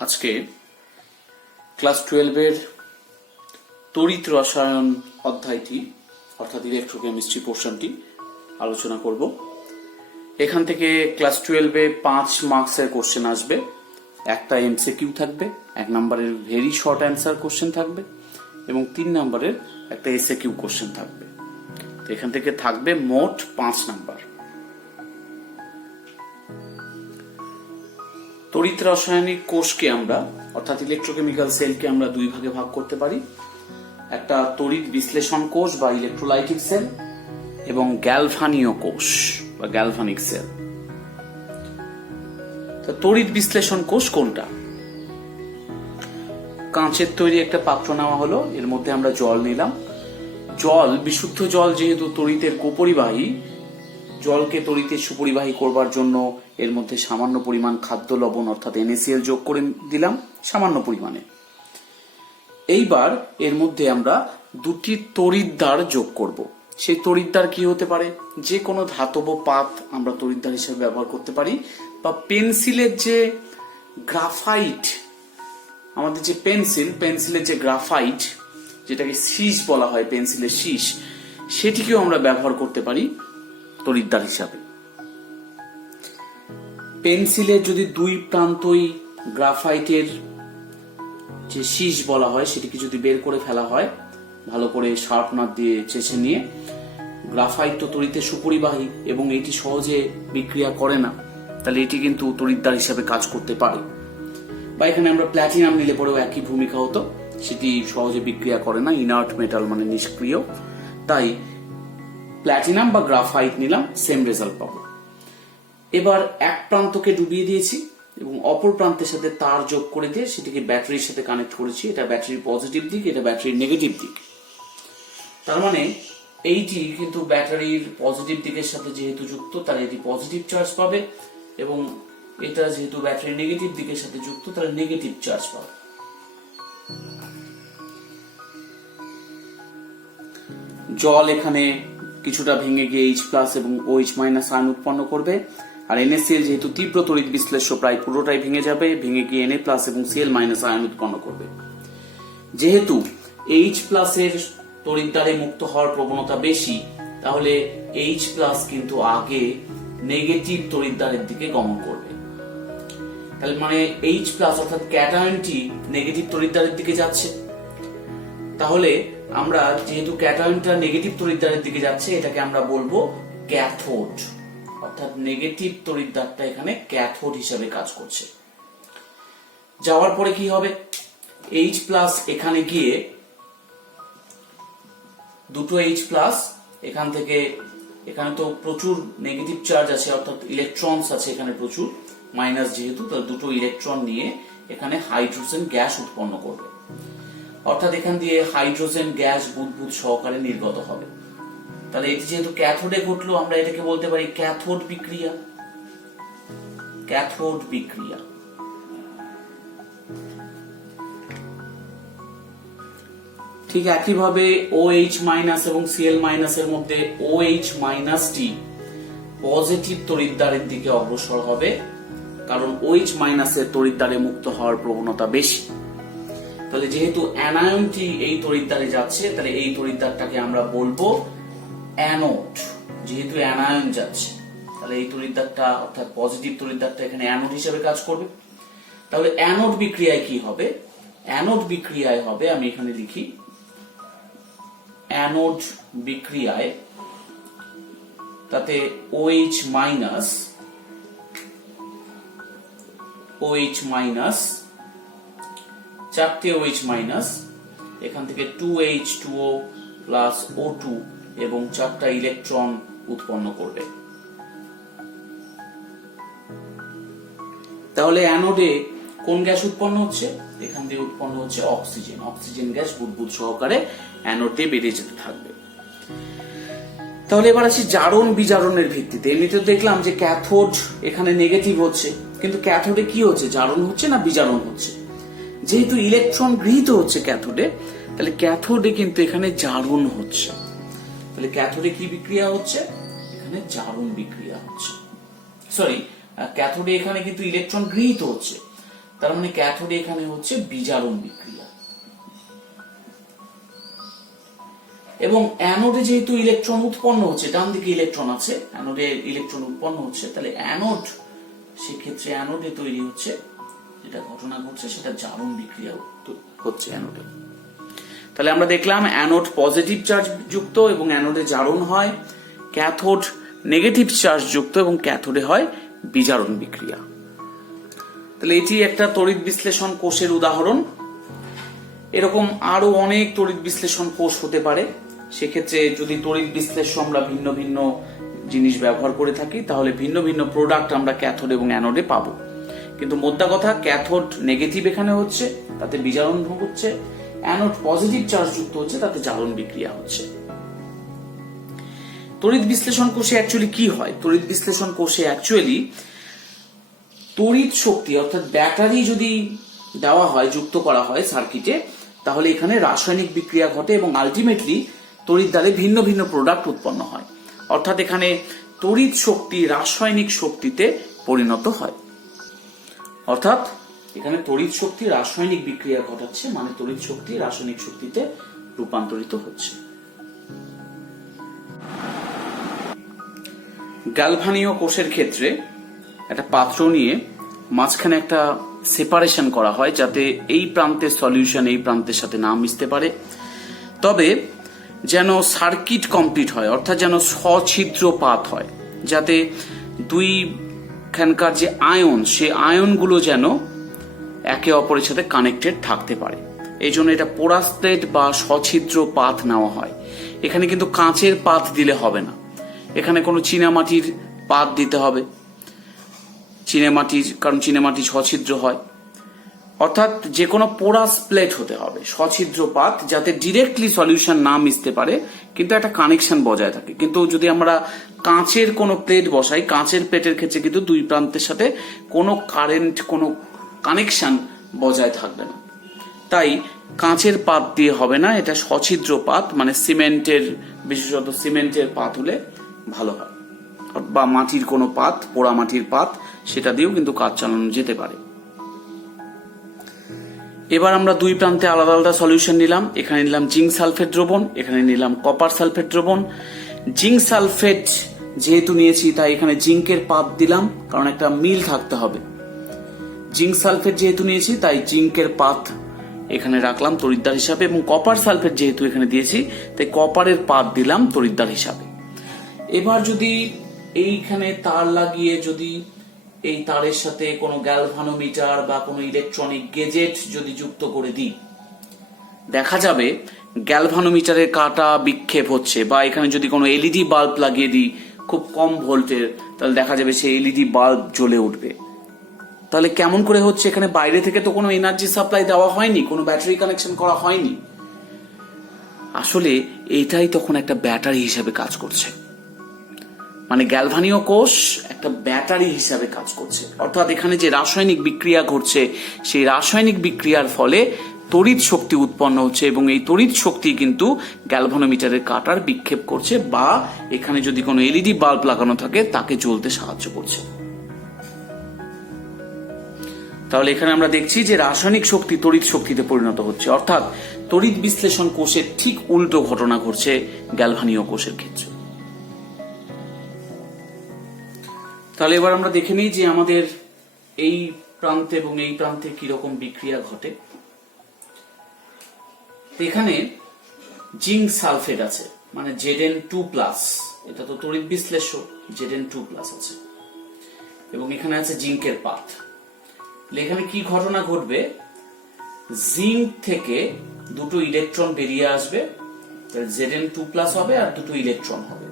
আজকে ক্লাস 12 এর তড়িৎ রসায়ন অধ্যায়টি অর্থাৎ ইলেকট্রোকেমিস্ট্রি পোর্শনটি আলোচনা করব। এখান থেকে ক্লাস 12 এ 5 মার্কসের কোশ্চেন আসবে, একটা এমসিকিউ থাকবে, 1 নম্বরের ভেরি শর্ট অ্যান্সার কোশ্চেন থাকবে এবং 3 নম্বরের একটা এসএকিউ কোশ্চেন থাকবে। তো এখান থেকে থাকবে মোট 5 নাম্বার। তড়িৎ রাসায়নিক কোষকে আমরা অর্থাৎ ইলেকট্রোকেমিক্যাল সেলকে আমরা দুই ভাগে ভাগ করতে পারি, একটা তড়িৎ বিশ্লেষণ কোষ বা ইলেকট্রোলাইটিক সেল এবং গ্যালভানীয় কোষ বা গ্যালভানিক সেল। তড়িৎ বিশ্লেষণ কোষ কোনটা? কাঁচের তৈরি একটা পাত্র নেওয়া হলো, এর মধ্যে আমরা জল নিলাম। জল, বিশুদ্ধ জল যেহেতু তড়িতের কোপরিবাহী, জলকে তড়িতের সুপরিবাহী করবার জন্য এর মধ্যে সামান্য পরিমাণ খাদ্য লবণ অর্থাৎ NaCl যোগ করে দিলাম সামান্য পরিমাণে। এইবার এর মধ্যে আমরা দুটি তড়িৎদ্বার যোগ করব। সেই তড়িৎদ্বার কি হতে পারে? যে কোনো ধাতব পাত আমরা তড়িৎদ্বার হিসেবে ব্যবহার করতে পারি, বা পেন্সিলের যে গ্রাফাইট, আমাদের যে পেন্সিলের যে গ্রাফাইট যেটাকে শীষ বলা হয়, পেন্সিলের শীষ, সেটিকেও আমরা ব্যবহার করতে পারি তড়িৎদ্বার হিসাবে। পেন্সিলের যদি দুই প্রান্তই গ্রাফাইটের যে শীষ বলা হয় সেটিকে যদি বের করে ফেলা হয়, ভালো করে শার্পনার দিয়ে চেঁচে নিয়ে, গ্রাফাইট তো তড়িতে সুপরিবাহী এবং এটি সহজে বিক্রিয়া করে না, তাহলে এটি কিন্তু তড়িৎদ্বার হিসাবে কাজ করতে পারে। বা এখানে আমরা প্ল্যাটিনাম নিলে পরেও একই ভূমিকা হতো, সেটি সহজে বিক্রিয়া করে না, ইনার্ট মেটাল মানে নিষ্ক্রিয়, তাই প্ল্যাটিনাম বা গ্রাফাইট নিলাম, সেম রেজাল্ট পাবো। এবার এক প্রান্তকে ডুবিয়ে দিয়েছি এবং অপর প্রান্তের সাথে তার যোগ করে দিয়ে সেটিকে ব্যাটারির সাথে কানেক্ট করেছি। এটা ব্যাটারির পজিটিভ দিক, এটা ব্যাটারির নেগেটিভ দিক। তার মানে এইটি কিন্তু ব্যাটারির পজিটিভ দিকের সাথে যেহেতু যুক্ত, তাহলে এটি পজিটিভ চার্জ পাবে, এবং এটা যেহেতু ব্যাটারির নেগেটিভ দিকের সাথে যুক্ত, তাহলে নেগেটিভ চার্জ পাবে। জল এখানে কিছুটা ভেঙে গিয়ে H+ এবং OH- আয়ন উৎপন্ন করবে, আর NaCl যেহেতু তীব্র তড়িৎ বিশ্লেষ্য প্রায় পুরোটাই ভেঙে যাবে, ভেঙে গিয়ে Na+ এবং Cl- আয়ন উৎপন্ন করবে। যেহেতু H+ এর তড়িৎদ্বারে মুক্ত হওয়ার প্রবণতা বেশি, তাহলে H+ কিন্তু আগে নেগেটিভ তড়িৎদ্বারের দিকে গমন করবে। তাহলে মানে H+ অর্থাৎ ক্যাটায়নটি নেগেটিভ তড়িৎদ্বারের দিকে যাচ্ছে। তাহলে আমরা যেহেতু ক্যাটায়নটা নেগেটিভ তড়িৎদ্বারের দিকে যাচ্ছে, এটাকে আমরা বলবো ক্যাথোড, অর্থাৎ নেগেটিভ তড়িৎদ্বারটা এখানে ক্যাথোড হিসেবে কাজ করছে। যাওয়ার পরে কি হবে? H+ এখানে গিয়ে দুটো H+ এখান থেকে, এখানে তো প্রচুর নেগেটিভ চার্জ আছে অর্থাৎ ইলেকট্রনস আছে এখানে প্রচুর, মাইনাস যেহেতু, তাহলে দুটো ইলেকট্রন নিয়ে এখানে হাইড্রোজেন গ্যাস উৎপন্ন করবে, অর্থাৎ এখান দিয়ে হাইড্রোজেন গ্যাস বুদবুদ সহকারে নির্গত হবে। তাহলে এটি যেহেতু ক্যাথোডে ঘটলো, আমরা এটাকে বলতে পারি ক্যাথোড বিক্রিয়া। ক্যাথোড বিক্রিয়া। ঠিক একইভাবে OH- এবং Cl- এর মধ্যে OH- পজিটিভ তড়িৎদ্বারের দিকে অগ্রসর হবে, কারণ OH- এর তড়িৎদ্বারে মুক্ত হওয়ার প্রবণতা বেশি। তাহলে যেহেতু অ্যানায়নটি এই তড়িৎদ্বারে যাচ্ছে, তাহলে এই তড়িৎদ্বারটাকে আমরা বলবো অ্যানোড। যেহেতু অ্যানায়ন যাচ্ছে, তাহলে এই তড়িৎদ্বারটা অর্থাৎ পজিটিভ তড়িৎদ্বারটা এখানে অ্যানোড হিসেবে কাজ করবে। তাহলে অ্যানোড বিক্রিয়ায় কি হবে? অ্যানোড বিক্রিয়ায় হবে, আমি এখানে লিখি, অ্যানোড বিক্রিয়ায় তাতে OH- চারটে OH- এখান থেকে 2H2O প্লাস O2 এবং 4টা ইলেকট্রন উৎপন্ন করবে। তাহলে অ্যানোডে কোন গ্যাস উৎপন্ন হচ্ছে? এখান দিয়ে উৎপন্ন হচ্ছে অক্সিজেন। অক্সিজেন গ্যাস বুদবুদ সহকারে অ্যানোডে বেড়ে যেতে থাকবে। তাহলে এবার আসি জারণ বিজারণের ভিত্তিতে। এমনিতে দেখলাম যে ক্যাথোড এখানে নেগেটিভ হচ্ছে, কিন্তু ক্যাথোডে কি হচ্ছে? জারণ হচ্ছে না বিজারণ হচ্ছে? যেহেতু ইলেকট্রন গৃহীত হচ্ছে ক্যাথোডে, তাহলে ক্যাথোডে কিন্তু এখানে জারণ হচ্ছে। তাহলে ক্যাথোডে কি বিক্রিয়া হচ্ছে? এখানে জারণ বিক্রিয়া হচ্ছে। সরি, ক্যাথোডে এখানে কিন্তু ইলেকট্রন গৃহীত হচ্ছে, তার মানে ক্যাথোডে এখানে হচ্ছে বিজারণ বিক্রিয়া। এবং অ্যানোডে যেহেতু ইলেকট্রন উৎপন্ন হচ্ছে, ডান দিকে ইলেকট্রন আছে, অ্যানোডে ইলেকট্রন উৎপন্ন হচ্ছে, তাহলে অ্যানোড সেক্ষেত্রে অ্যানোডে তৈরি হচ্ছে যেটা ঘটনা ঘটছে সেটা জারণ বিক্রিয়া হচ্ছে অ্যানোডে। তাহলে আমরা দেখলাম অ্যানোড পজিটিভ চার্জ যুক্ত এবং অ্যানোডে জারণ হয়, ক্যাথোড নেগেটিভ চার্জ যুক্ত এবং ক্যাথোডে হয় বিজারণ বিক্রিয়া। তাহলে এটি একটা তড়িৎ বিশ্লেষণ কোষের উদাহরণ। এরকম আরো অনেক তড়িৎ বিশ্লেষণ কোষ হতে পারে। সেক্ষেত্রে যদি তড়িৎ বিশ্লেষণ আমরা ভিন্ন ভিন্ন জিনিস ব্যবহার করে থাকি তাহলে ভিন্ন ভিন্ন প্রোডাক্ট আমরা ক্যাথোড এবং অ্যানোডে পাবো। কিন্তু মোদ্দা কথা, ক্যাথোড নেগেটিভ এখানে হচ্ছে, তাতে বিজারণ হচ্ছে, অ্যানোড পজিটিভ চার্জ যুক্ত হচ্ছে, তাতে জারণ বিক্রিয়া হচ্ছে। তড়িৎ বিশ্লেষণ কোষে অ্যাকচুয়ালি কি হয়? তড়িৎ বিশ্লেষণ কোষে অ্যাকচুয়ালি তড়িৎ শক্তি অর্থাৎ ব্যাটারি যদি দেওয়া হয়, যুক্ত করা হয় সার্কিটে, তাহলে এখানে রাসায়নিক বিক্রিয়া ঘটে এবং আলটিমেটলি তড়িৎ দ্বারে ভিন্ন ভিন্ন প্রোডাক্ট উৎপন্ন হয়। অর্থাৎ এখানে তড়িৎ শক্তি রাসায়নিক শক্তিতে পরিণত হয়। অর্থাৎ এখানে তড়িৎ শক্তি রাসায়নিক বিক্রিয়া ঘটাচ্ছে, মানে তড়িৎ শক্তি রাসায়নিক শক্তিতে রূপান্তরিত হচ্ছে। গ্যালভানীয় কোষের ক্ষেত্রে একটা পাত্র নিয়ে মাঝখানে একটা সেপারেশন করা হয় যাতে এই প্রান্তের সলিউশন এই প্রান্তের সাথে না মিশতে পারে, তবে যেন সার্কিট কমপ্লিট হয়, অর্থাৎ যেন সছিদ্র পাত হয়, যাতে দুইখানকার যে আয়ন সে আয়নগুলো যেন একে অপরের সাথে কানেক্টেড থাকতে পারে। এই জন্য এটা পোরাস প্লেট বা সছিদ্র পাত নেওয়া হয়। এখানে কিন্তু কাঁচের পাত দিলে হবে না, এখানে কোনো চীনামাটির পাত দিতে হবে, কারণ চীনামাটি সছিদ্র হয়। অর্থাৎ যে কোনো পোরাস প্লেট হতে হবে, সছিদ্র পাত, যাতে ডিরেক্টলি সলিউশন না মিশতে পারে কিন্তু একটা কানেকশন বজায় থাকে। কিন্তু যদি আমরা কাঁচের কোনো প্লেট বসাই, কাঁচের প্লেটের ক্ষেত্রে কিন্তু দুই প্রান্তের সাথে কোনো কারেন্ট, কোনো কানেকশন বজায় থাকবে না। তাই কাঁচের পাত দিয়ে হবে না, এটা সছিদ্র পাত, মানে সিমেন্টের, বিশেষত সিমেন্টের পাত হলে ভালো হয়, বা মাটির কোনো পাত, পোড়া মাটির পাত, সেটা দিয়েও কিন্তু কাজ চালানো যেতে পারে। এবার আমরা দুই প্রান্তে আলাদা আলাদা সলিউশন নিলাম। এখানে নিলাম জিঙ্ক সালফেট দ্রবণ, এখানে নিলাম কপার সালফেট দ্রবণ। জিঙ্ক সালফেট যেহেতু নিয়েছি তাই এখানে জিঙ্কের পাত দিলাম, কারণ একটা মিল থাকতে হবে। জিঙ্ক সালফেট যেহেতু নিয়েছি তাই জিঙ্কের পাত এখানে রাখলাম তড়িৎদ্বার হিসাবে, এবং কপার সালফেট যেহেতু এখানে দিয়েছি তাই কপারের পাত দিলাম তড়িৎদ্বার হিসাবে। এবার যদি এইখানে তার লাগিয়ে যদি এই তারের সাথে কোনো গ্যালভানোমিটার বা কোনো ইলেকট্রনিক গেজেট যদি যুক্ত করে দিই, দেখা যাবে গ্যালভানোমিটারের কাটা বিক্ষেপ হচ্ছে। বা এখানে যদি কোনো এলইডি বাল্ব লাগিয়ে দিই খুব কম ভোল্টের, তাহলে দেখা যাবে সেই এলইডি বাল্ব জ্বলে উঠবে। তাহলে কেমন করে হচ্ছে? এখানে বাইরে থেকে তো কোনো এনার্জি সাপ্লাই দেওয়া হয়নি, কোনো ব্যাটারি কানেকশন করা হয়নি। আসলে এটাই তখন একটা ব্যাটারি হিসেবে কাজ করছে, মানে গ্যালভানীয় কোষ একটা ব্যাটারি হিসাবে কাজ করছে। অর্থাৎ এখানে যে রাসায়নিক বিক্রিয়া ঘটছে সেই রাসায়নিক বিক্রিয়ার ফলে তড়িৎ শক্তি উৎপন্ন হচ্ছে, এবং এই তড়িৎ শক্তি কিন্তু গ্যালভানোমিটারের কাঁটার বিক্ষেপ করছে, বা এখানে যদি কোনো এলইডি বাল্ব লাগানো থাকে তাকে জ্বলতে সাহায্য করছে। তাহলে এখানে আমরা দেখছি যে রাসায়নিক শক্তি তড়িৎ শক্তিতে পরিণত হচ্ছে, অর্থাৎ তড়িৎ বিশ্লেষণ কোষের ঠিক উল্টো ঘটনা ঘটছে গ্যালভানীয় কোষের ক্ষেত্রে। তাহলে এবার আমরা দেখে নিই যে আমাদের এই প্রান্তে এবং এই প্রান্তে কিরকম বিক্রিয়া ঘটে। এখানে জিঙ্ক সালফেট আছে, মানে Zn2+, এটা তো তড়িৎ বিশ্লেষক, Zn2+ আছে, এবং এখানে আছে জিঙ্কের পাত। এখানে কি ঘটনা ঘটবে? জিঙ্ক থেকে দুটো ইলেকট্রন বেরিয়ে আসবে, Zn2+ হবে আর দুটো ইলেকট্রন হবে।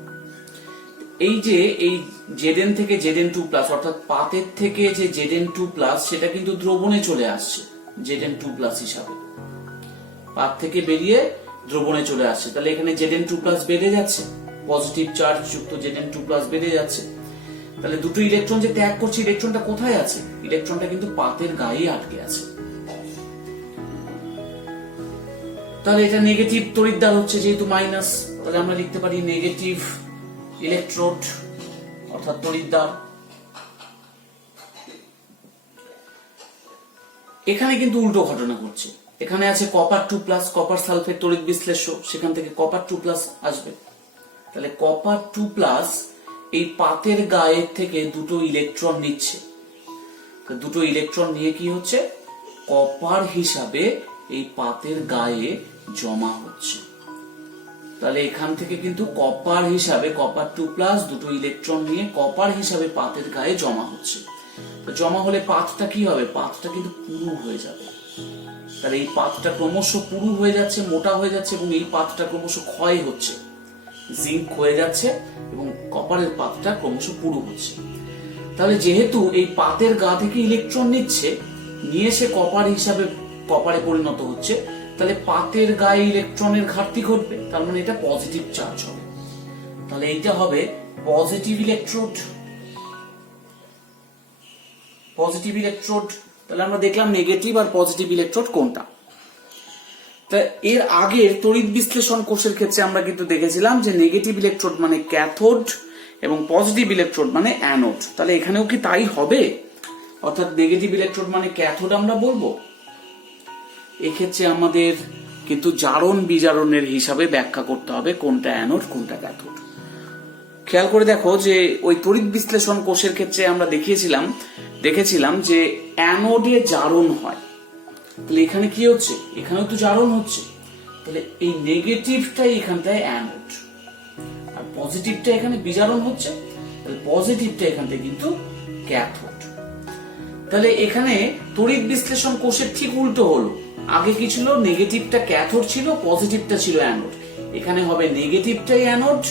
এই যে এই Zn থেকে Zn2+, অর্থাৎ পাতের থেকে যে Zn2+, সেটা কিন্তু দ্রবণে চলে আসছে Zn2+ হিসাবে, পাত থেকে বেরিয়ে দ্রবণে চলে আসছে। তাহলে এখানে Zn2+ বেড়ে যাচ্ছে, পজিটিভ চার্জ যুক্ত Zn2+ বেড়ে যাচ্ছে। তাহলে দুটো ইলেকট্রন যে ত্যাগ করছে, ইলেকট্রনটা কোথায় আছে? ইলেকট্রনটা কিন্তু পাতের গায়ে আটকে আছে। তাহলে এটা নেগেটিভ তড়িৎদ্বার হচ্ছে, যেহেতু মাইনাস, তাহলে আমরা লিখতে পারি নেগেটিভ ইলেকট্রোড অর্থাৎ তড়িৎদ্বার। এখানে কিন্তু উল্টো ঘটনা ঘটছে। এখানে আছে কপার 2+, কপার সালফেট তড়িৎ বিশ্লেষ্য, সেখান থেকে কপার 2+ আসবে। তাহলে কপার 2+ এই পাতের গায়ের থেকে দুটো ইলেকট্রন নিচ্ছে। দুটো ইলেকট্রন নিয়ে কি হচ্ছে, কপার হিসাবে এই পাতের গায়ে জমা হচ্ছে। তাহলে এখান থেকে কিন্তু কপার হিসাবে কপার 2+ দুটো ইলেকট্রন নিয়ে কপার হিসাবে পাতের গায়ে জমা হচ্ছে। জমা হলে পাতটা কি হবে, পাতটা কিন্তু পুরু হয়ে যাবে। তাহলে এই পাতটা ক্রমশ পুরু হয়ে যাচ্ছে, মোটা হয়ে যাচ্ছে, এবং এই পাতটা ক্রমশ ক্ষয় হচ্ছে, জিঙ্ক হয়ে যাচ্ছে এবং কপারের পাতটা ক্রমশ পুরু হচ্ছে। তাহলে যেহেতু এই পাতের গা থেকে ইলেকট্রন নিচ্ছে, নিয়ে সে কপার হিসাবে কপারে পরিণত হচ্ছে, তাহলে পাতের গায়ে ইলেকট্রনের ঘাটতি ঘটবে, তার মানে এটা পজিটিভ চার্জ হবে। তাহলে এইটা হবে পজিটিভ ইলেকট্রোড। Positive electrode. তাহলে আমরা দেখলাম নেগেটিভ আর পজিটিভ ইলেকট্রোড কোনটা। তা এর আগের তড়িৎ বিশ্লেষণ কোষের ক্ষেত্রে আমরা কিন্তু দেখেছিলাম যে নেগেটিভ ইলেকট্রোড মানে ক্যাথোড এবং পজিটিভ ইলেকট্রোড মানে অ্যানোড। তাহলে এখানেও কি তাই হবে, অর্থাৎ নেগেটিভ ইলেকট্রোড মানে ক্যাথোড আমরা বলবো? এক্ষেত্রে আমাদের কিন্তু জারণ বিজারণের হিসাবে ব্যাখ্যা করতে হবে কোনটা অ্যানোড কোনটা ক্যাথোড। খেয়াল করে দেখো যে ওই তড়িৎ বিশ্লেষণ কোষের ক্ষেত্রে আমরা দেখেছিলাম যে অ্যানোডে জারণ হয়। তাহলে এখানে কি হচ্ছে, এখানেও তো জারণ হচ্ছে। তাহলে এই নেগেটিভটাই এখানটায় অ্যানোড আর পজিটিভটা এখানে বিজারণ হচ্ছে, তাহলে পজিটিভটা এখান থেকে কিন্তু ক্যাথোড। তাহলে এখানে তড়িৎ বিশ্লেষণ কোষের ঠিক উল্টো হলো। আগে কি ছিল, নেগেটিভটা ক্যাথোড ছিল, পজিটিভটা ছিল অ্যানোড। এখানে হবে নেগেটিভটাই অ্যানোড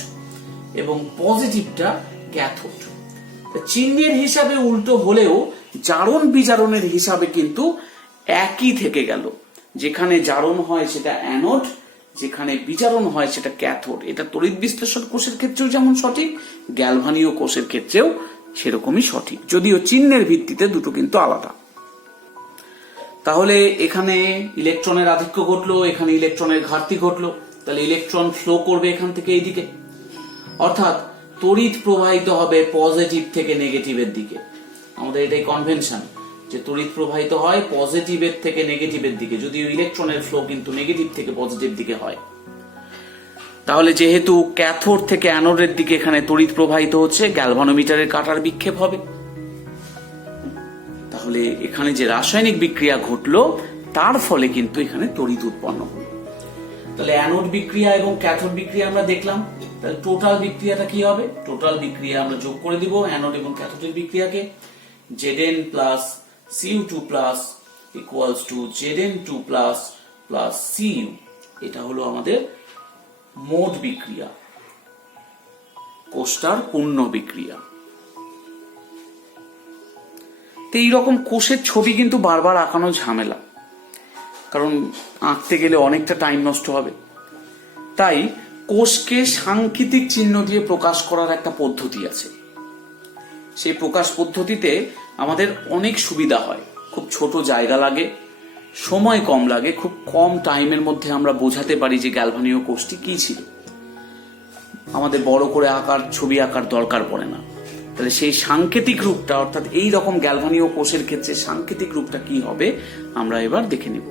এবং পজিটিভটা ক্যাথোড। চিহ্নের হিসাবে উল্টো হলেও জারণ বিজারণের হিসাবে কিন্তু একই থেকে গেল। যেখানে জারণ হয় সেটা অ্যানোড, যেখানে বিজারণ হয় সেটা ক্যাথোড। এটা তড়িৎ বিশ্লেষণ কোষের ক্ষেত্রেও যেমন সঠিক, গ্যালভানীয় কোষের ক্ষেত্রেও সেরকমই সঠিক, যদিও চিহ্নের ভিত্তিতে দুটো কিন্তু আলাদা। তাহলে এখানে ইলেকট্রনের আধিক্য ঘটলো, এখানে ইলেকট্রনের ঘাটতি ঘটলো। তাহলে ইলেকট্রন ফ্লো করবে এখান থেকে এইদিকে, অর্থাৎ তড়িৎ প্রবাহিত হবে পজিটিভ থেকে নেগেটিভের দিকে। আমাদের এটাই কনভেনশন যে তড়িৎ প্রবাহিত হয় পজিটিভের থেকে নেগেটিভের দিকে, যদিও ইলেকট্রনের ফ্লো কিন্তু নেগেটিভ থেকে পজিটিভ দিকে হয়। তাহলে যেহেতু ক্যাথোড থেকে অ্যানোডের দিকে এখানে তড়িৎ প্রবাহিত হচ্ছে, গ্যালভানোমিটারের কাঁটার বিক্ষেপ হবে। তাহলে এখানে যে রাসায়নিক বিক্রিয়া ঘটলো তার ফলে কিন্তু এখানে তড়িৎ উৎপন্ন হলো। তাহলে অ্যানোড বিক্রিয়া এবং ক্যাথোড বিক্রিয়া আমরা দেখলাম। তাহলে টোটাল বিক্রিয়াটা কি হবে, টোটাল বিক্রিয়া আমরা যোগ করে দিব অ্যানোড এবং ক্যাথোডের বিক্রিয়াকে। Zn plus Cu2 plus equals to Zn2 plus Cu। এটা হলো আমাদের মোট বিক্রিয়া, কোষটার পূর্ণ বিক্রিয়া। তো এইরকম কোষের ছবি কিন্তু বারবার আঁকানো ঝামেলা, কারণ আঁকতে গেলে অনেকটা টাইম নষ্ট হবে। তাই কোষকে সাংকেতিক চিহ্ন দিয়ে প্রকাশ করার একটা পদ্ধতি আছে। সেই প্রকাশ পদ্ধতিতে আমাদের অনেক সুবিধা হয়, খুব ছোট জায়গা লাগে, সময় কম লাগে, খুব কম টাইমের মধ্যে আমরা বোঝাতে পারি যে গ্যালভানীয় কোষটি কি ছিল। আমাদের বড় করে ছবি আঁকার দরকার পড়ে না। তাহলে সেই সাংকেতিক রূপটা, অর্থাৎ এই রকম গ্যালভানীয় কোষের ক্ষেত্রে সাংকেতিক রূপটা কি হবে আমরা এবার দেখে নিব।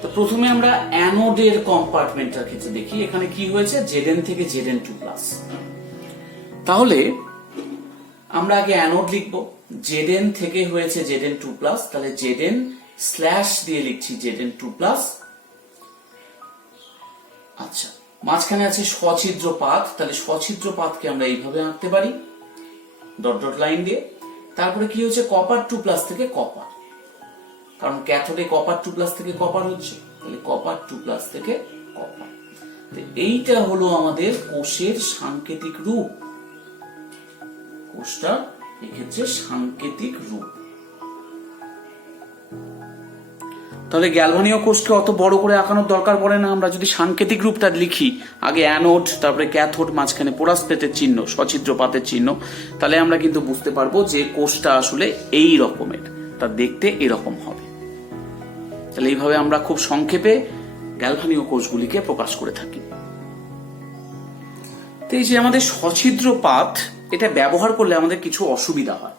তো প্রথমে আমরা অ্যানোডের কম্পার্টমেন্টের ক্ষেত্রে দেখি এখানে কি হয়েছে, Zn থেকে Zn2+। তাহলে আমরা আগে অ্যানোড লিখব, Zn থেকে হয়েছে Zn2+, তাহলে Zn স্ল্যাশ দিয়ে লিখছি Zn2+। আচ্ছা, মাঝখানে আছে সছিদ্র পাত, তাহলে সছিদ্র পাতকে আমরা এইভাবে আঁকতে পারি ডট ডট লাইন দিয়ে। তারপরে কি হচ্ছে, কপার 2+ থেকে কপার, কারণ ক্যাথোডে কপার 2+ থেকে কপার হচ্ছে, তাহলে কপার 2+ থেকে কপার। এইটা হলো আমাদের কোষের সাংকেতিক রূপ, কোষটা এক্ষেত্রে সাংকেতিক রূপ। তাহলে গ্যালভানীয় কোষকে অত বড় করে আঁকানোর দরকার পড়ে না। আমরা যদি সাংকেতিক রূপটা লিখি, আগে অ্যানোড, তারপরে ক্যাথোড, মাঝখানে পোরাসপেটের চিহ্ন, সছিদ্রপাতের চিহ্ন, তাহলে আমরা কিন্তু বুঝতে পারবো যে কোষটা আসলে এই রকমের, তা দেখতে এরকম হবে। তাহলে এইভাবে আমরা খুব সংক্ষেপে গ্যালভানীয় কোষগুলিকে প্রকাশ করে থাকি। তো এই যে আমাদের সছিদ্রপাত, এটা ব্যবহার করলে আমাদের কিছু অসুবিধা হয়।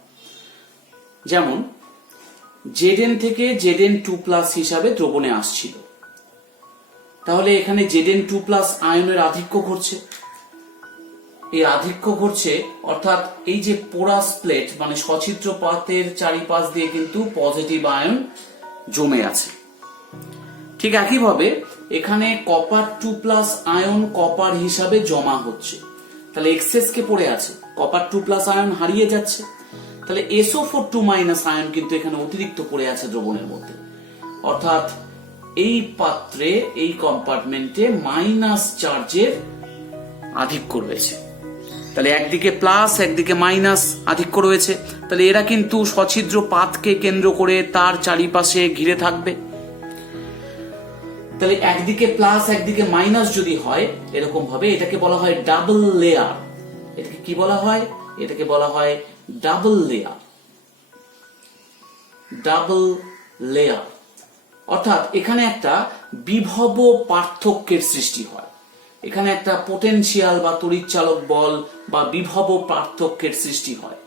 যেমন Zn থেকে Zn2+ হিসাবে দ্রবণে আসছিল। তাহলে এখানে Zn2+ আয়নের আধিক্য ঘটছে। এই আধিক্য ঘটছে অর্থাৎ এই যে পোরাস প্লেট মানে সছিদ্র পাতের চারিপাশ দিয়ে কিন্তু পজিটিভ আয়ন জমে আছে। ঠিক একইভাবে এখানে কপার 2+ আয়ন কপার হিসাবে জমা হচ্ছে। তাহলে এক্সেস কে পড়ে আছে, কপার 2+ আয়ন হারিয়ে যাচ্ছে। তাহলে SO4 2- আয়ন কিন্তু এখানে অতিরিক্ত পড়ে আছে দ্রবণের মধ্যে। অর্থাৎ এই পাত্রে এই কম্পার্টমেন্টে মাইনাস চার্জের আধিক্য রয়েছে। তাহলে একদিকে প্লাস একদিকে মাইনাস আধিক্য রয়েছে। তাহলে এরা কিন্তু সছিদ্র পাতকে কেন্দ্র করে তার চারিপাশে ঘিরে থাকবে। তাহলে একদিকে প্লাস একদিকে মাইনাস যদি হয় এরকম ভাবে, এটাকে বলা হয় ডাবল লেয়ার। এটাকে কি বলা হয়? এটাকে বলা হয় ডাবল লেয়ার। ডাবল লেয়ার অর্থাৎ এখানে একটা বিভব পার্থক্যের সৃষ্টি হয়। এখানে একটা পোটেনশিয়াল বা তড়িৎচালক বল বা বিভব পার্থক্যের সৃষ্টি হয়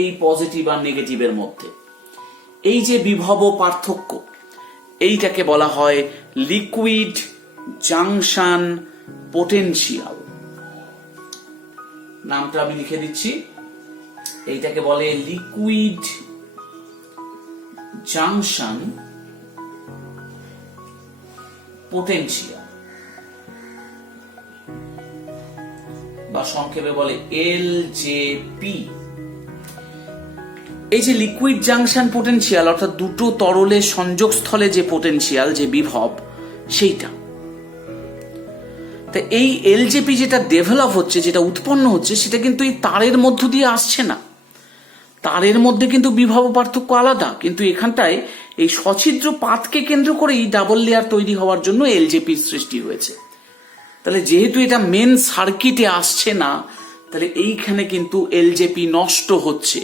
এই পজিটিভ আর নেগেটিভের মধ্যে। এই যে বিভব পার্থক্য, এইটাকে বলা হয় লিকুইড জাংশন পোটেনশিয়াল। নামটা আমি লিখে দিচ্ছি। এইটাকে বলে লিকুইড জাংশন পোটেনশিয়াল বা সংক্ষেপে বলে এলজেপি। এই যে লিকুইড জাংশন পোটেনশিয়াল অর্থাৎ দুটো তরলের সংযোগস্থলে যে পোটেনশিয়াল, যে বিভব, সেইটা। তা এই এলজেপি যেটা ডেভেলপ হচ্ছে, যেটা উৎপন্ন হচ্ছে, সেটা কিন্তু এই তারের মধ্য দিয়ে আসছে না। তারের মধ্যে কিন্তু বিভব পার্থক্য আলাদা, কিন্তু এখানটায় এই সছিদ্র পাতকে কেন্দ্র করেই ডাবল লেয়ার তৈরি হওয়ার জন্য এলজেপির সৃষ্টি হয়েছে। তাহলে যেহেতু এটা মেন সার্কিটে আসছে না, তাহলে এইখানে কিন্তু এলজেপি নষ্ট হচ্ছে।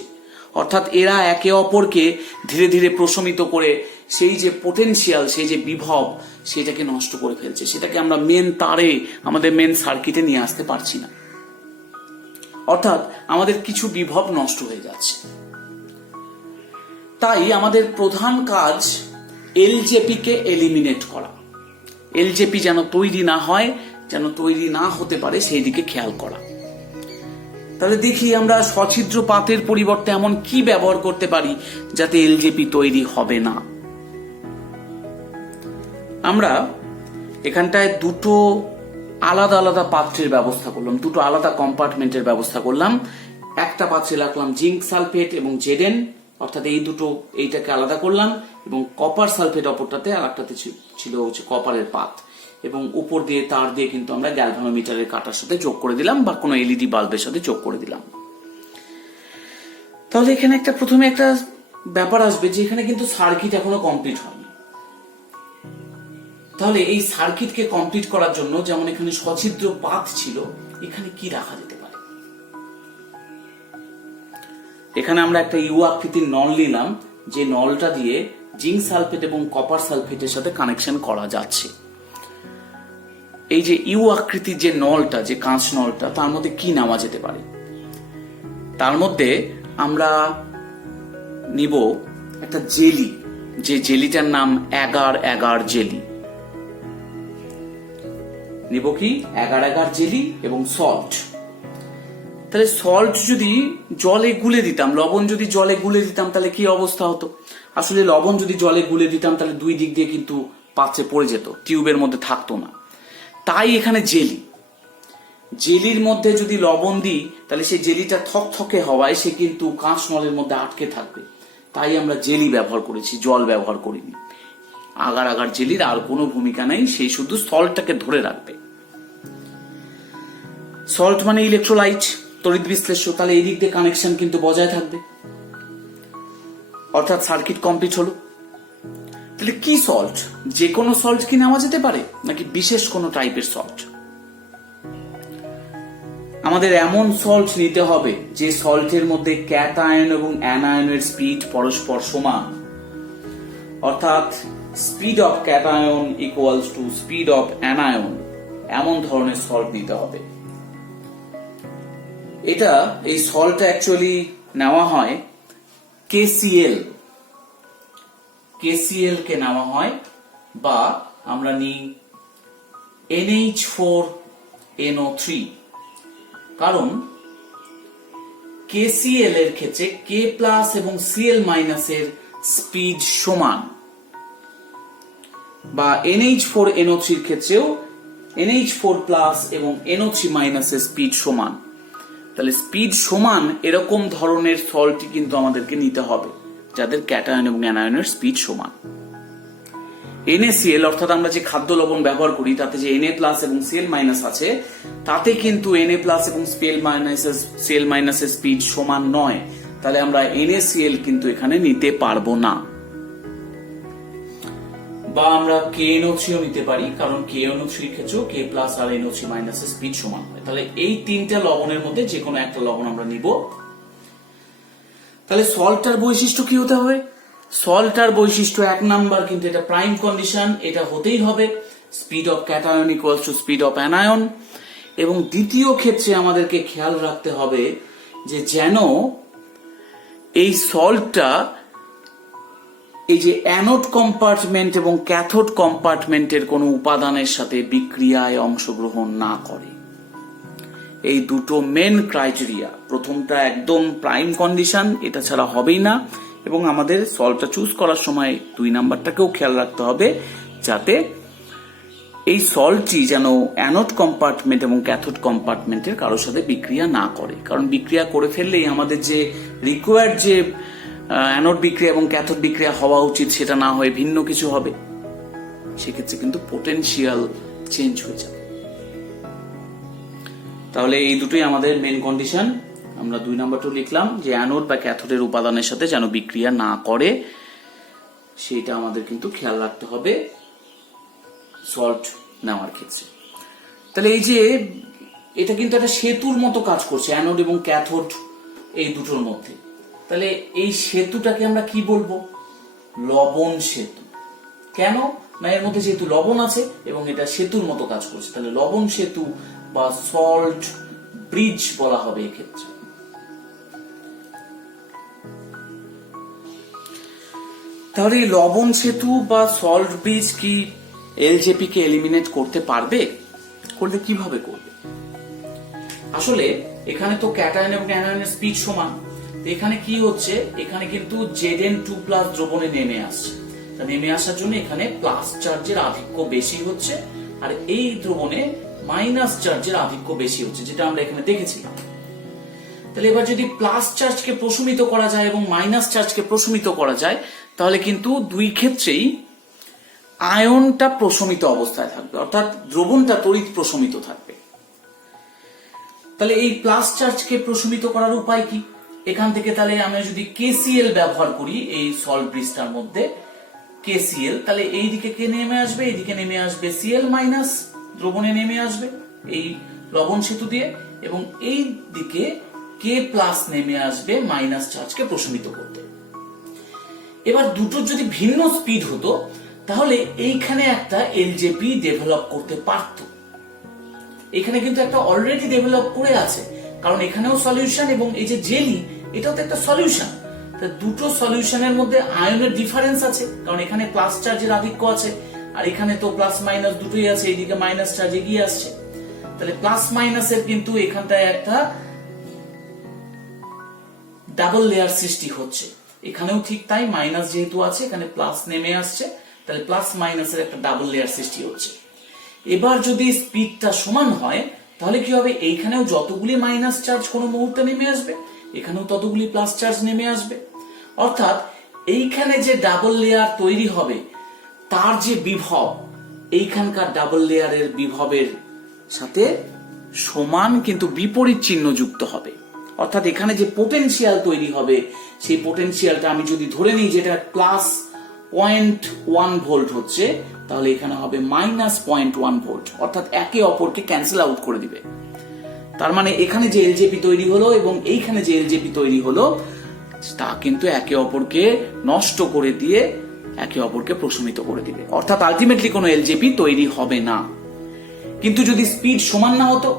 অর্থাৎ এরা একে অপরকে ধীরে ধীরে প্রশমিত করে সেই যে পোটেনশিয়াল, সেই যে বিভব, সেটাকে নষ্ট করে ফেলছে। সেটাকে আমরা মেন তারে, আমাদের মেন সার্কিটে নিয়ে আসতে পারছি না। অর্থাৎ আমাদের কিছু বিভব নষ্ট হয়ে যাচ্ছে। তাই আমাদের প্রধান কাজ এলজেপি কে এলিমিনেট করা। এলজেপি যেন তৈরি না হয়, যেন তৈরি না হতে পারে, সেই দিকে খেয়াল করা। তাহলে দেখি আমরা সছিদ্র পাতের পরিবর্তে এমন কি ব্যবহার করতে পারি যাতে এলজেপি তৈরি হবে না। আমরা এখানটায় দুটো আলাদা আলাদা পাত্রের ব্যবস্থা করলাম, দুটো আলাদা কম্পার্টমেন্টের ব্যবস্থা করলাম। একটা পাত্রে রাখলাম জিঙ্ক সালফেট এবং জেডেন, অর্থাৎ এই দুটো, এইটাকে আলাদা করলাম, এবং কপার সালফেট অপরটাতে, আর একটাতে ছিল হচ্ছে কপারের পাত, এবং উপর দিয়ে তার দিয়ে কিন্তু আমরা গ্যালভানোমিটারের কাটার সাথে যোগ করে দিলাম বা কোনো এলইডি বাল্বের সাথে যোগ করে দিলাম। তাহলে এখানে প্রথমে একটা ব্যাপার আসবে যে এখানে কিন্তু সার্কিট এখনো কমপ্লিট হয়নি। তাহলে এই সার্কিটকে কমপ্লিট করার জন্য, যেমন এখানে সছিদ্র পাত ছিল, এখানে কি রাখা যেতে পারে? এখানে আমরা একটা ইউ আকৃতির নল নিলাম, যে নলটা দিয়ে জিঙ্ক সালফেট এবং কপার সালফেটের সাথে কানেকশন করা যাচ্ছে। এই যে ইউ আকৃতির যে নলটা, যে কাঁচ নলটা, তার মধ্যে কি নেওয়া যেতে পারে? তার মধ্যে আমরা নিব একটা জেলি, যে জেলিটার নাম অ্যাগার জেলি। নিব কি? অ্যাগার জেলি এবং সল্ট। তাহলে সল্ট যদি জলে গুলে দিতাম, লবণ যদি জলে গুলে দিতাম, তাহলে কি অবস্থা হতো? আসলে লবণ যদি জলে গুলে দিতাম তাহলে দুই দিক দিয়ে কিন্তু পাত্রে পড়ে যেত, টিউবের মধ্যে থাকতো না। তাই এখানে জেলি, জেলির মধ্যে যদি লবণ দিই তাহলে সেই জেলিটা থকথকে হওয়ায় সে কিন্তু কাঁচ নলের মধ্যে আটকে থাকবে। তাই আমরা জেলি ব্যবহার করেছি, জল ব্যবহার করিনি। আগার জেলির আর কোনো ভূমিকা নাই, সেই শুধু সল্টটাকে ধরে রাখবে। সল্ট মানে ইলেকট্রোলাইট, তড়িৎ বিশ্লেষ্য। তাহলে এই দিক দিয়ে কানেকশন কিন্তু বজায় থাকবে, অর্থাৎ সার্কিট কমপ্লিট হলো। তাহলে কি সল্ট? যে কোনো সল্ট কি নেওয়া যেতে পারে নাকি বিশেষ কোনো টাইপের সল্ট? আমাদের এমন সল্ট নিতে হবে যে সল্টের মধ্যে ক্যাটায়ন এবং অ্যানায়নের স্পিড পরস্পর সমান, অর্থাৎ speed of cation equals to speed of anion, এমন ধরনের সল্ট নিতে হবে। এই সল্টটা অ্যাকচুয়ালি নেওয়া হয় KCl, KCl কে নেওয়া হয়, বা আমরা নিই NH4NO3, কারণ KCl এর ক্ষেত্রে K+ এবং Cl- এর স্পিড সমান, বা NH4NO3 এর ক্ষেত্রেও NH4+ এবং NO3- এর স্পিড সমান। তাহলে স্পিড সমান এরকম ধরনের সল্টই কিন্তু আমাদেরকে নিতে হবে, যাদের ক্যাটায়ন এবং অ্যানায়নের স্পিড সমান। NaCl অর্থাৎ আমরা যে খাদ্য লবণ ব্যবহার করি তাতে যে Na+ এবং Cl- আছে, তাতে কিন্তু Na+ এবং Cl- এর স্পিড সমান নয়, তাহলে আমরা NaCl কিন্তু এখানে নিতে পারবো না। বা আমরা KNO3 ও নিতে পারি, কারণ KNO3 এর ক্ষেত্রেও K+ আর NO3- এর স্পিড সমান হয়। তাহলে এই তিনটা লবণের মধ্যে যে কোনো একটা লবণ আমরা নিব। তাহলে সল্টটার বৈশিষ্ট্য কি হতে হবে? সল্টটার বৈশিষ্ট্য 1 নাম্বার, কিন্তু এটা প্রাইম কন্ডিশন, এটা হতেই হবে speed of cation equals to speed of anion. এবং দ্বিতীয় ক্ষেত্রে আমাদেরকে খেয়াল রাখতে হবে যে যেন এই সল্টটা এই যে অ্যানোড কম্পার্টমেন্ট এবং ক্যাথোড কম্পার্টমেন্টের কোনো উপাদানের সাথে বিক্রিয়ায় অংশগ্রহণ না করে। এই দুটো মেন ক্রাইটেরিয়া। প্রথমটা একদম প্রাইম কন্ডিশন, এটা ছাড়া হবেই না। এবং আমাদের সল্টটা চুজ করার সময় 2 নাম্বারটাকেও খেয়াল রাখতে হবে, যাতে এই সল্টটি যেন অ্যানোড কম্পার্টমেন্ট এবং ক্যাথোড কম্পার্টমেন্টের কারোর সাথে বিক্রিয়া না করে। কারণ বিক্রিয়া করে ফেললেই আমাদের যে রিকোয়ার্ড যে অ্যানোড বিক্রিয়া এবং ক্যাথোড বিক্রিয়া হওয়া উচিত, সেটা না হয়ে ভিন্ন কিছু হবে। সেক্ষেত্রে কিন্তু পোটেনশিয়াল চেঞ্জ হয়ে যাবে। তাহলে এই দুটোই আমাদের মেন কন্ডিশন। আমরা 2 নাম্বারটা লিখলাম যে অ্যানোড বা ক্যাথোডের উপাদানের সাথে যেন বিক্রিয়া না করে, সেটা আমাদের কিন্তু খেয়াল রাখতে হবে সল্ট নেওয়ার ক্ষেত্রে। তাহলে এই যে এটা কিন্তু একটা সেতুর মতো কাজ করছে অ্যানোড এবং ক্যাথোড এই দুটোর মধ্যে। তাহলে এই সেতুটাকে আমরা কি বলবো? লবণ সেতু। কেন না? এর মধ্যে যেহেতু লবণ আছে এবং এটা সেতুর মতো কাজ করছে, তাহলে লবণ সেতু বা সল্ট ব্রিজ বলা হবে এক্ষেত্রে। তাহলে এই লবণ সেতু বা সল্ট ব্রিজ কি এলজেপি কে এলিমিনেট করতে পারবে? করলে কিভাবে করবে? আসলে এখানে তো ক্যাটায়ন এবং অ্যানায়নের স্পিড সমান। এখানে কি হচ্ছে? এখানে কিন্তু Zn2+ দ্রবণে নেমে আসছে। তা নেমে আসার জন্য এখানে প্লাস চার্জের আধিক্য বেশি হচ্ছে, আর এই দ্রবণে মাইনাস চার্জের আধিক্য বেশি হচ্ছে, যেটা আমরা এখানে দেখেছিলাম। তাহলে এবার যদি প্লাস চার্জকে প্রশমিত করা যায় এবং মাইনাস চার্জকে প্রশমিত করা যায়, তাহলে কিন্তু দুই ক্ষেত্রেই আয়নটা প্রশমিত অবস্থায় থাকবে, অর্থাৎ দ্রবণটা তড়িৎ প্রশমিত থাকবে। তাহলে এই প্লাস চার্জকে প্রশমিত করার উপায় কি? এখান থেকে তাহলে আমরা যদি KCl ব্যবহার করি এই সল্ট ব্রিজটার মধ্যে, KCl, তাহলে এই দিকে কে নেমে আসবে? এইদিকে নেমে আসবে Cl- দ্রবণে নেমে আসবে এই লবণ সেতু দিয়ে, এবং এই দিকে K+ নেমে আসবে মাইনাস চার্জকে প্রশমিত করতে। এবার দুটোর যদি ভিন্ন স্পিড হতো, তাহলে এইখানে একটা এলজেপি ডেভেলপ করতে পারত। এখানে কিন্তু একটা অলরেডি ডেভেলপ করে আছে, কারণ এখানেও সলিউশন এবং এই যে জেলি, এটাও তো একটা সলিউশন। দুটো সলিউশনের মধ্যে আয়নের ডিফারেন্স আছে, কারণ এখানে প্লাস চার্জের আধিক্য আছে, আর এখানে তো প্লাস মাইনাস দুটোই আছে, এইদিকে মাইনাস চার্জ এগিয়ে আসছে। তাহলে প্লাস মাইনাসের কিন্তু এখানটায় একটা ডাবল লেয়ার সৃষ্টি হচ্ছে। এখানেও ঠিক তাই, মাইনাস যেহেতু আছে এখানে প্লাস নেমে আসছে, তাহলে প্লাস মাইনাসের একটা ডাবল লেয়ার সৃষ্টি হচ্ছে। এবার যদি স্পিডটা সমান হয়, তাহলে কি হবে? এইখানেও যতগুলি মাইনাস চার্জ কোনো মুহূর্তে নেমে আসবে, এখানেও ততগুলি প্লাস চার্জ নেমে আসবে। অর্থাৎ এইখানে যে ডাবল লেয়ার তৈরি হবে, তার যে বিভব এইখানকার ডাবল লেয়ারের বিভবের সাথে সমান কিন্তু বিপরীত চিহ্ন যুক্ত হবে। অর্থাৎ এখানে যে পোটেনশিয়াল তৈরি হবে, সেই পোটেনশিয়ালটা আমি যদি ধরে নিই যেটা +0.1 ভোল্ট হচ্ছে, তাহলে এখানে হবে -0.1 ভোল্ট। অর্থাৎ একে অপরকে ক্যান্সেল আউট করে দিবে। তার মানে এখানে যে এলজেপি তৈরি হলো এবং এইখানে যে এলজেপি তৈরি হলো, তা কিন্তু একে অপরকে নষ্ট করে দিয়ে একে অপরকে প্রশমিত করে দিবে। অর্থাৎ আলটিমেটলি কোনো এলজেপি তৈরি হবে না। কিন্তু যদি স্পিড সমান না হতো,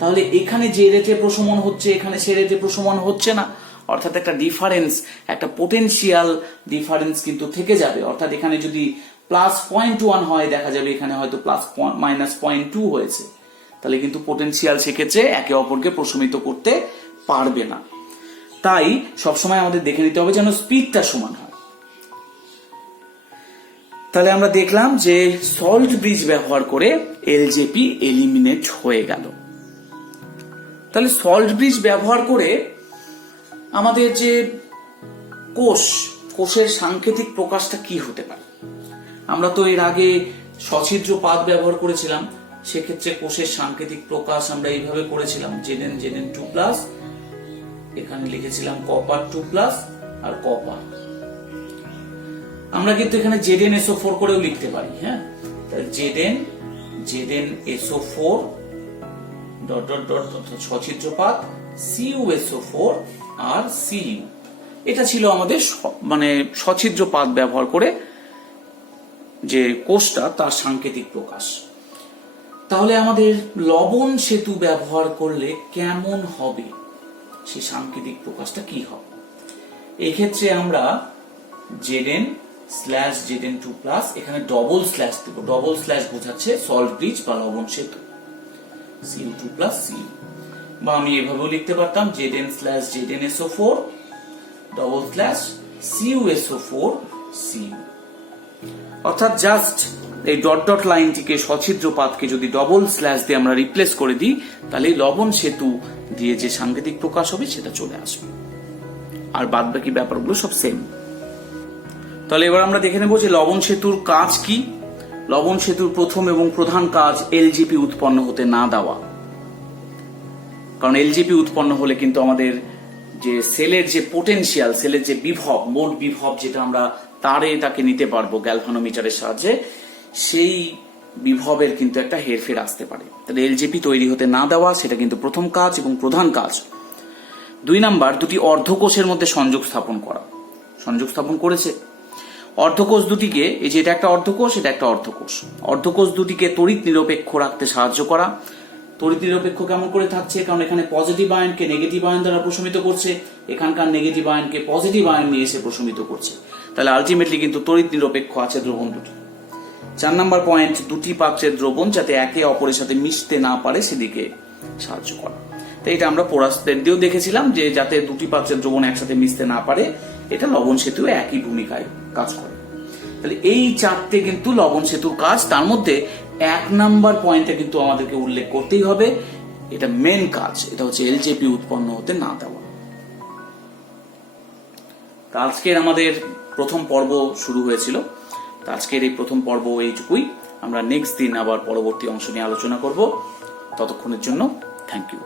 তাহলে এখানে যে রেটে প্রশমন হচ্ছে এখানে সে রেটে প্রশমন হচ্ছে না, অর্থাৎ একটা ডিফারেন্স, একটা পোটেনশিয়াল ডিফারেন্স কিন্তু থেকে যাবে। অর্থাৎ এখানে যদি +0.1 হয়, দেখা যাবে এখানে হয়তো -0.2 হয়েছে, তাহলে কিন্তু পোটেনশিয়াল সেক্ষেত্রে একে অপরকে প্রশমিত করতে পারবে না। তাই সবসময় আমাদের দেখে নিতে হবে যেন স্পিডটা সমান হয়। তাহলে আমরা দেখলাম যে সল্ট ব্রিজ ব্যবহার করে এলজেপি এলিমিনেট হয়ে গেল। তাহলে সল্ট ব্রিজ ব্যবহার করে আমাদের যে কোষের সাংকেতিক প্রকাশটা কি হতে পারে? আমরা তো এর আগে সছিদ্র পাত ব্যবহার করেছিলাম, সেক্ষেত্রে কোষের সাংকেতিক প্রকাশ আমরা এইভাবে করেছিলাম, Zn2+, এখানে লিখেছিলাম কপার 2+ আর কপার। আমরা কিন্তু এখানে ZnSO4 করেও লিখতে পারি। হ্যাঁ, ZnSO4 ... সছিদ্রপাত CuSO4 আর Cu, এটা ছিল আমাদের মানে সছিদ্রপাত ব্যবহার করে যে কোষটা তার সাংকেতিক প্রকাশ। তাহলে আমাদের লবণ সেতু ব্যবহার করলে কেমন হবে, সেই সাংকেতিক প্রকাশটা কি হবে? এক্ষেত্রে আমরা Zn/Zn2+, এখানে ডবল স্ল্যাশ দেব। ডবল স্ল্যাশ বোঝাচ্ছে সল্ট ব্রিজ বা লবণ সেতু, Cu2+Cu, বা আমি এভাবেও লিখতে পারতাম Zn/ZnSO4 /CuSO4 Cu। অর্থাৎ জাস্ট এই ডট ডট লাইনটিকে সছিদ্র পাতকে যদি ডবল স্ল্যাশ দিয়ে আমরা রিপ্লেস করে দিই, তাহলে লবণ সেতু দিয়ে যে সাংকেতিক প্রকাশ হবে সেটা চলে আসবে, আর বাদ বাকি ব্যাপারগুলো সব সেম। তাহলে এবার আমরা দেখে নেব যে লবণ সেতুর কাজ কি। লবণ সেতুর প্রথম এবং প্রধান কাজ এলজেপি উৎপন্ন হতে না দেওয়া। কারণ এলজেপি উৎপন্ন হলে কিন্তু আমাদের যে সেলের যে পোটেনশিয়াল, সেলের যে বিভব, মোট বিভব যেটা আমরা তারে তাকে নিতে পারবো গ্যালভানোমিটারের সাহায্যে, সেই বিভবের কিন্তু একটা হেরফের আসতে পারে। তাহলে এলজেপি তৈরি হতে না দেওয়া, সেটা কিন্তু প্রথম কাজ এবং প্রধান কাজ। 2 নাম্বার, দুটি অর্ধকোষের মধ্যে সংযোগ স্থাপন করা। সংযোগ স্থাপন করেছে অর্ধকোষ দুটিকে, এই যে এটা একটা অর্ধকোষ, এটা একটা অর্ধকোষ, অর্ধকোষ দুটিকে তড়িৎ নিরপেক্ষ রাখতে সাহায্য করা। তড়িৎ নিরপেক্ষ কেমন করে থাকছে? কারণ এখানে পজিটিভ আয়নকে নেগেটিভ আয়ন দ্বারা প্রশমিত করছে, এখানকার নেগেটিভ আয়নকে পজিটিভ আয়ন নিয়ে এসে প্রশমিত করছে। তাহলে আলটিমেটলি কিন্তু তড়িৎ নিরপেক্ষ আছে দ্রবণ দুটি। 4 নাম্বার পয়েন্ট, দুটি পাত্রের দ্রবণ যাতে একে অপরের সাথে মিশতে না পারে সেদিকে সাহায্য করা। তো এটা আমরা পোরাসদের দিয়েও দেখেছিলাম যে যাতে দুটি পাত্রের দ্রবণ একসাথে মিশতে না পারে, এটা লবণ সেতু একই ভূমিকায় কাজ করে। তাহলে এই 4টে কিন্তু লবণ সেতুর কাজ। তার মধ্যে 1 নাম্বার পয়েন্টে কিন্তু আমাদেরকে উল্লেখ করতেই হবে, এটা মেন কাজ, এটা হচ্ছে এলজেপি উৎপন্ন হতে না দেওয়া। আজকের আমাদের প্রথম পর্ব শুরু হয়েছিল, আজকের এই প্রথম পর্ব এইটুকুই। আমরা নেক্সট দিন আবার পরবর্তী অংশ নিয়ে আলোচনা করব। ততক্ষণের জন্য থ্যাংক ইউ।